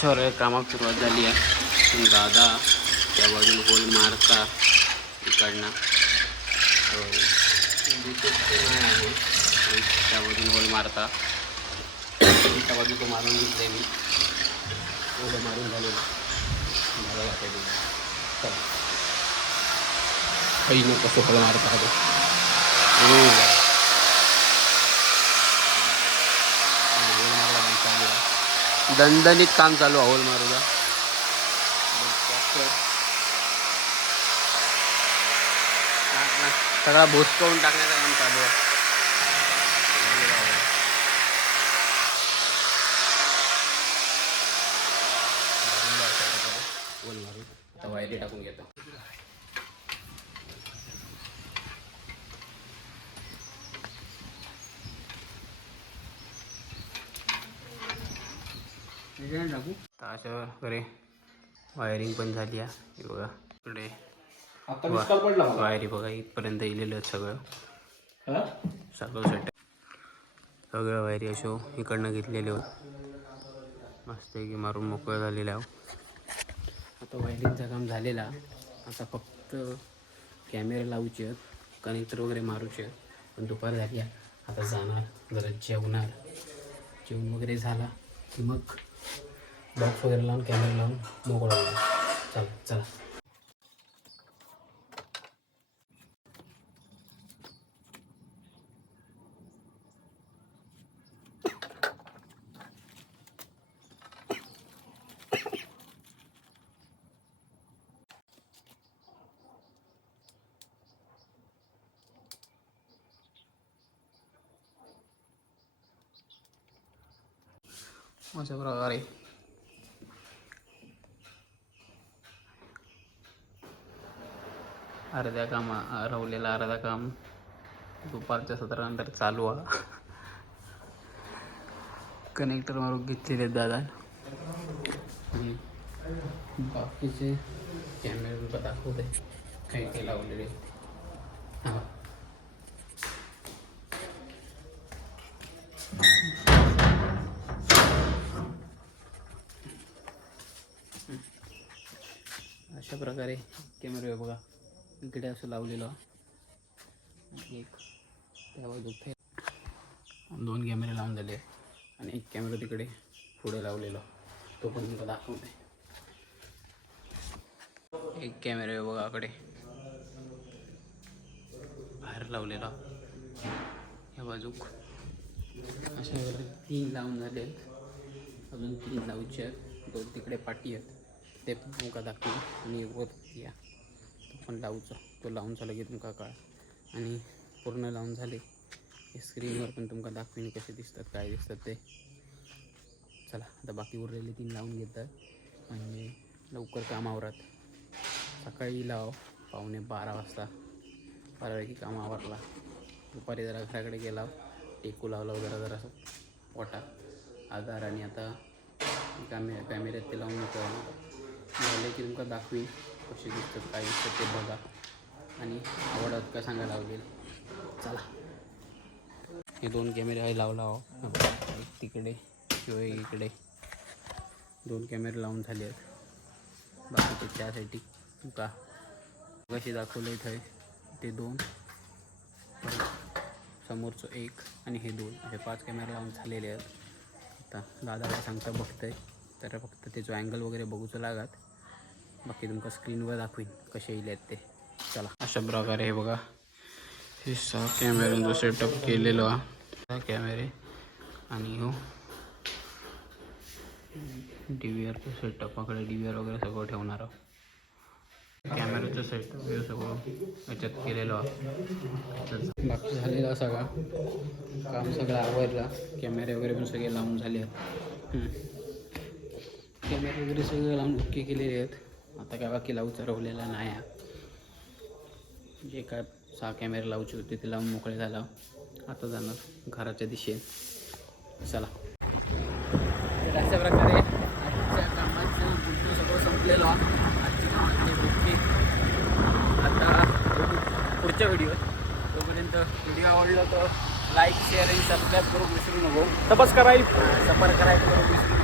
अशावर कामाक सुरुवात झाली आहे. दादा त्या बाजूला होल मारता इकडनं नाही आहे, त्या बाजूला होल मारता त्या बाजू तो मारून घेतला मी होल मारून झालेलं मला वाटायला चला पहिलं कसं होल मारता दणदणीत काम चालू आहे होल मारूला. सगळा भोसकवून टाकण्याचं काम चालू आहे. होल मारून आता वायरी टाकून घेतो. अशा वगैरे वायरिंग पण झाली आहे बघा. इकडे वायरी बघा इथपर्यंत येलेलं सगळं सगळं सेट सगळं वायरी अशो इकडनं घेतलेले होत मस्त की मारून मोकळं झालेलं आहे. आता वायरिंगचं काम झालेलं. आता फक्त कॅमेरा लावूचे आहेत, कनेक्टर वगैरे मारूचे आहेत. पण दुपार झाली आहे, आता जाणार जरा जेवणार. जेवण वगैरे झाला की मग बॉक्स वगैरे लावून कॅमेरा लावून मोकळा होणार. चला चला अशा प्रकारे अर्ध्या काम राहिलेलं अर्धा काम दुपारच्या सत्रानंतर चालू आहे. कनेक्टर मारून घेतलेले दादा. बाकीचे कॅमेरे दाखवते काही काही लावलेले. हां अशा प्रकारे कॅमेरे बघा इकडे असं लावलेलं. एक त्या बाजूला 2 कॅमेरे लावून झाले आणि एक कॅमेरा तिकडे पुढे लावलेला तो पण तुला दाखवते. एक कॅमेरा बघा कडे बाहेर लावलेला या बाजूक. अशा 3 लावून झाले, अजून 3 लावूचे आहेत. 2 तिकडे पाठी आहेत ते पण तुमका दाखवू आणि वरती या तो पण लावूचा. तो लावून झाला की तुमका काळ आणि पूर्ण लावून झाले स्क्रीनवर पण तुमका दाखवीन कसे दिसतात काय दिसतात ते. चला आता बाकी उरलेले 3 लावून घेतात म्हणजे लवकर कामावरात. सकाळी लाव 11:15 वाजता 12 की काम आवरला. दुपारी जरा घराकडे गेला टेकू लावला जरासं पोटा आधार आणि आता कॅमेऱ्यात ते लावून झाले की तुमका दाखवीन कसे दिसतात काय दिसतात ते बघा आणि आवडत का सांगा लावलेलं. चला हे 2 कॅमेरे आहे लावला हो तिकडे किंवा इकडे 2 कॅमेरे लावून झाले आहेत. बाकीचे त्यासाठी का कशी दाखवले इथे ते 2 समोरचं 1 आणि हे 2 असे 5 कॅमेरे लावून झालेले आहेत. आता दादा काय सांगता बघतंय तर फक्त त्याचं अँगल वगैरे बघूचं लागत. बाकी तुमका स्क्रीनवर दाखवीन कसे येईल आहेत ते. चला अशा प्रकारे हे बघा हे 6 कॅमेऱ्यांचं सेटअप केलेलं आहे. कॅमेरे आणि हो DVRचं सेटअपाकडे DVR वगैरे सगळं ठेवणार आहोत. कॅमेऱ्याचं सेटअप हे सगळं याच्यात केलेलं आहे. बाकी झालेलं सगळं काम सगळं आवडलं. कॅमेरे वगैरे पण सगळे लावून झाले आहेत. कॅमेरे वगैरे सगळे लावून ओके केलेले आहेत. आता काय बाकी लावू चरवलेला नाही आहे. जे काय 6 कॅमेरे लावूचे होते ते लावून मोकळे झाला. आता जाणार घराच्या दिशेने. चला अशा प्रकारे आजच्या कामाचं गुंतू सगळं संपलेलं आहे. आजची कामाची गोष्टी आता पुढच्या व्हिडिओ. तोपर्यंत व्हिडिओ आवडला तर लाईक शेअर आणि सबस्क्राईब करून विसरू नको. सबस्क्राईब करून विसरू